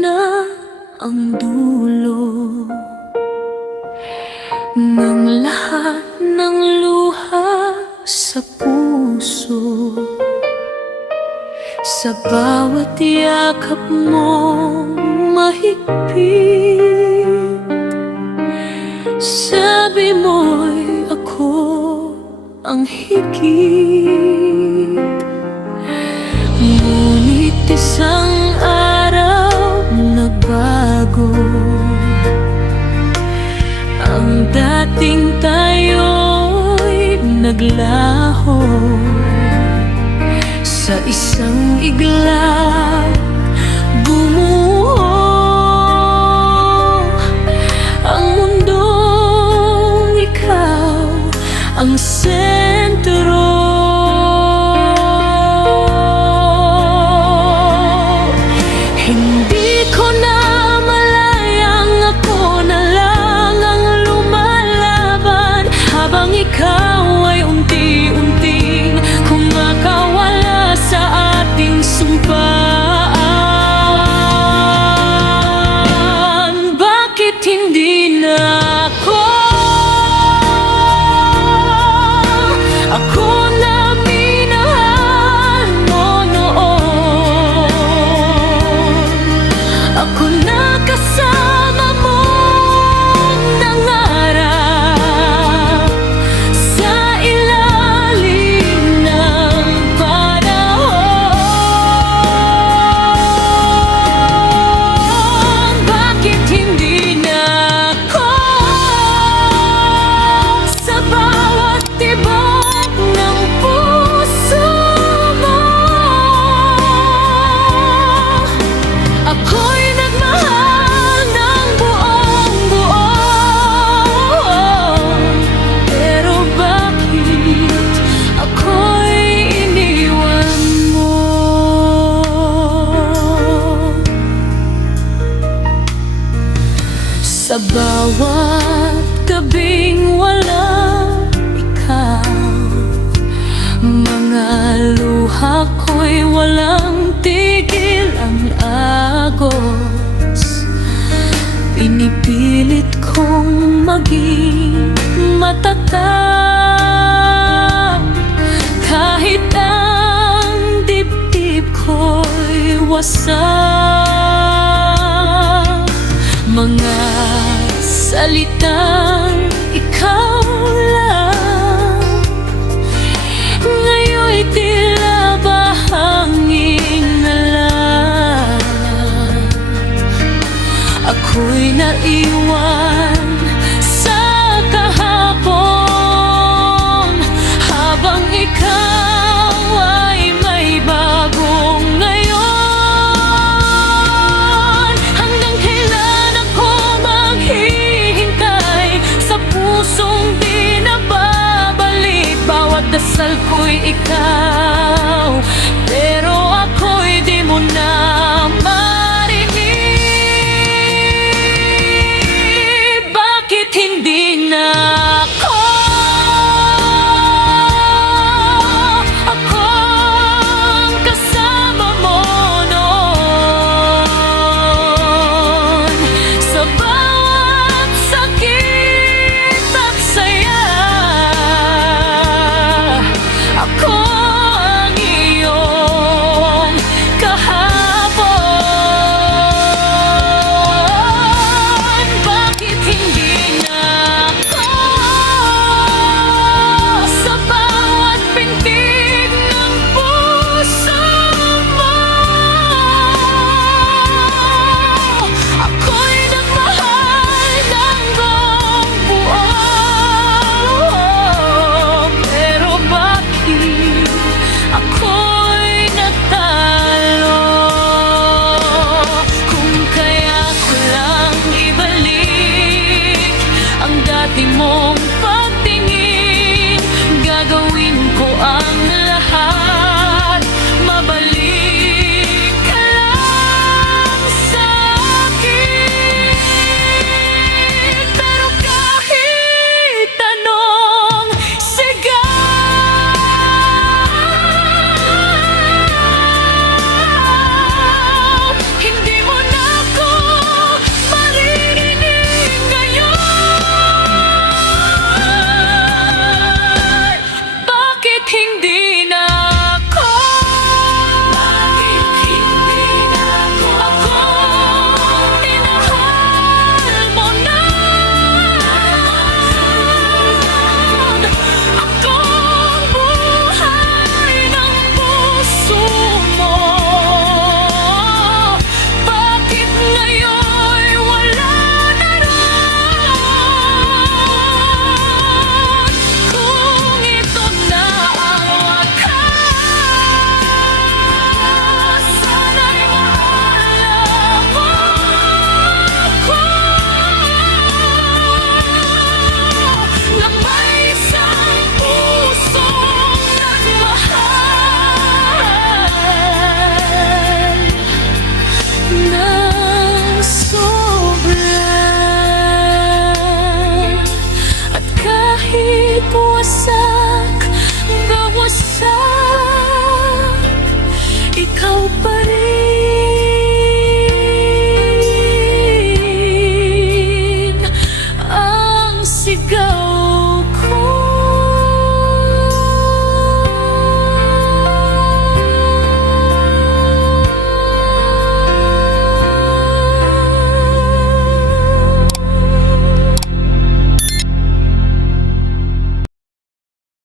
na ang dulo ng lahat ng luha sa puso. Sa bawat yakap mong mahigpit, sabi mo'y ako ang higit. Ngunit isang araw nagbago, ang dating tayo'y naglaho. Sa isang iglap bumuo ang mundong ikaw ang sentro. Hindi ko na malayang ako na lang ang lumalaban, habang ikaw ay unti-unting kumakawala sa ating sumpaan. Bakit hindi na ako na minahal mo noon, ako na kasama mong nangarap sa ilalim ng panahon. Bakit hindi na ako sa bawat tibok ng puso mo? Ako'y nagmahal ng buong buo, pero bakit ako'y iniwan mo? Sa bawat gabing wala ikaw, mga luha ko'y walang tigil ang agos. Pinipilit kong maging matatag, kahit ang dibdib ko'y wasak. Mga salitang ikaw lang, ngayon'y tila ba hangin na lang. Ako'y naiwan sa kahapon, habang ikaw ay may bagong ngayon. Hanggang kailan ako maghihintay sa pusong di nababalik? Bawat dasal ko'y ikaw, pero ako'y di mo na marinig. Bakit hindi na ako ang kasama mo noon? Sa bawat sakit at saya, ako pa rin.